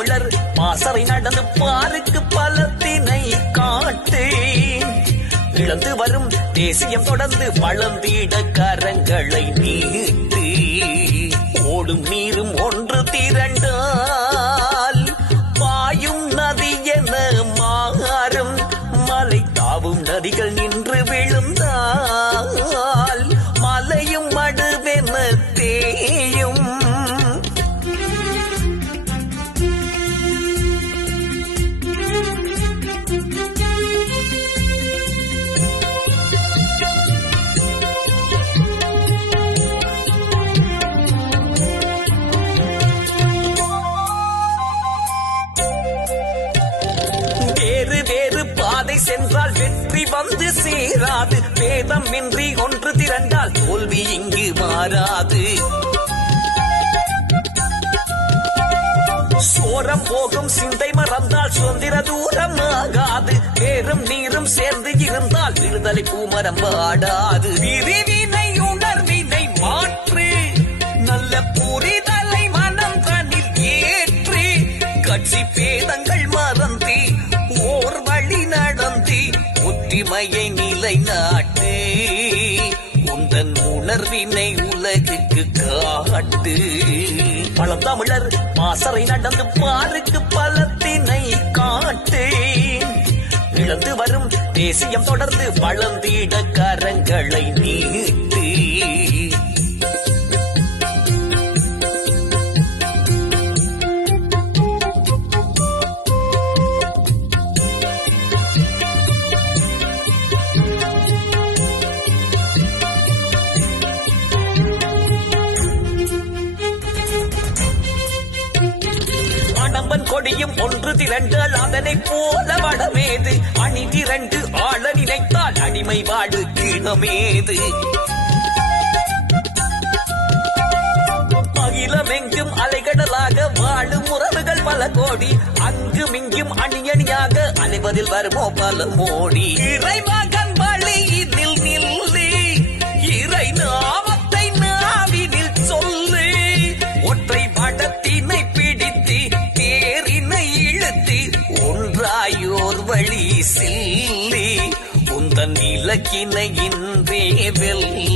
பழந்தமிழர் பாசறை நடந்து பாருக்கு பலத்தினை காட்டு. இழந்து வரும் தேசியம் தொடர்ந்து வளர்ந்திட கரங்களை நீட்டு. ஓடும் நீரும் ஒன்று திரண்டால் பாயும் நதி என மாறும். மலை தாவும் நதிகள் நின்று விழுந்தால் மலையும் மடுவென தேயும். சென்றால் வெற்றி வந்து சேராது. பேதமின்றி ஒன்று திரண்டால் தோல்வி இங்கு மாறாது. சோரம் போகும் சிந்தை மறந்தால் சுதந்திர தூரம் ஆகாது. பேரும் நீரும் சேர்ந்து இருந்தால் விடுதலை பூமரம் வாடாது. பிரிவினை உணர்வினை மாற்று, நல்ல புரிதலை மனம் தனில் ஏற்று. கட்சி பேதங்கள் மறந்து ஓர் வழி நடந்து ஒற்றுமையை நிலைநாட்டு. உந்தன் உணர்வினை உலகுக்கு காட்டு. பழந்தமிழர் பாசறை நடந்து பாருக்கு பலத்தினை காட்டு. இழந்து வரும் தேசியம் தொடர்ந்து வளர்ந்திட கரங்களை நீட்டு. கொடியும் ஒன்று திரண்டால் அதனை போல வடமேது. அணி திரண்டு ஆள நினைத்தால் அடிமை வாடு கீழமேது. அகிலமெங்கும் அலைகடலாக வாழும் உறவுகள் பல கோடி. அங்கும் இங்கும் அணியணியாக அலைவதில் வருமோ பல மோடி. இறைமகன் வழியினில் நில்லு, இறை நாமத்தை நாவினில் சொல்லு. ஒற்றை படத்தினை பிடித்து தேரினை இழுத்து ஒன்றாயோர் வழி செல்லி. உந்தன் இலக்கினை இன்றே வெல்லு.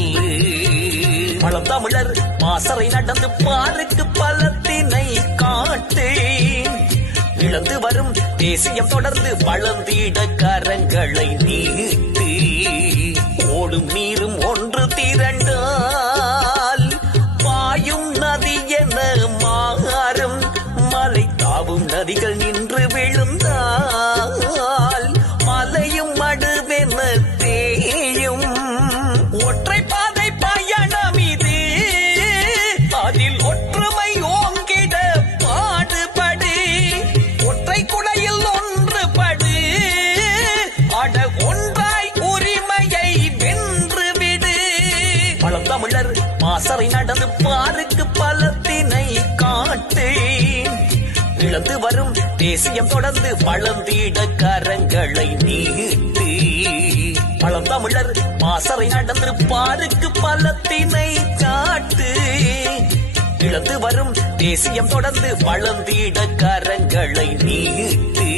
பழந்தமிழர் பாசறை நடந்து பாருக்கு பலத்தினை காட்டு. இழந்து வரும் தேசியம் தொடர்ந்து வளர்ந்திட கரங்களை நீட்டு. ஓடும் நீரும் ஒன்று திரண்டால் பாயும் நதி என மாறும். மலை தாவும் நதிகள் நின்று விழுந்தால் மலையும் மடுவென தேயும். ஒற்றை பாதை பயணம் இது, அதில் ஒற்றுமை ஓங்கிட பாடுபடு. ஒற்றை குடையில் ஒன்றுபடு, அட ஒன்றாய் உரிமையை வென்று விடு. பழந்தமிழர் பாசறை நடந்து பாருக்கு பலத்தினை காட்டு. இழந்து வரும் தேசியம் தொடர்ந்து வளர்ந்திட கரங்களை நீட்டு. பழந்தமிழர் பாசறை நடந்து பாருக்கு பலத்தினை காட்டு. இழந்து வரும் தேசியம் தொடர்ந்து வளர்ந்திட கரங்களை நீட்டு.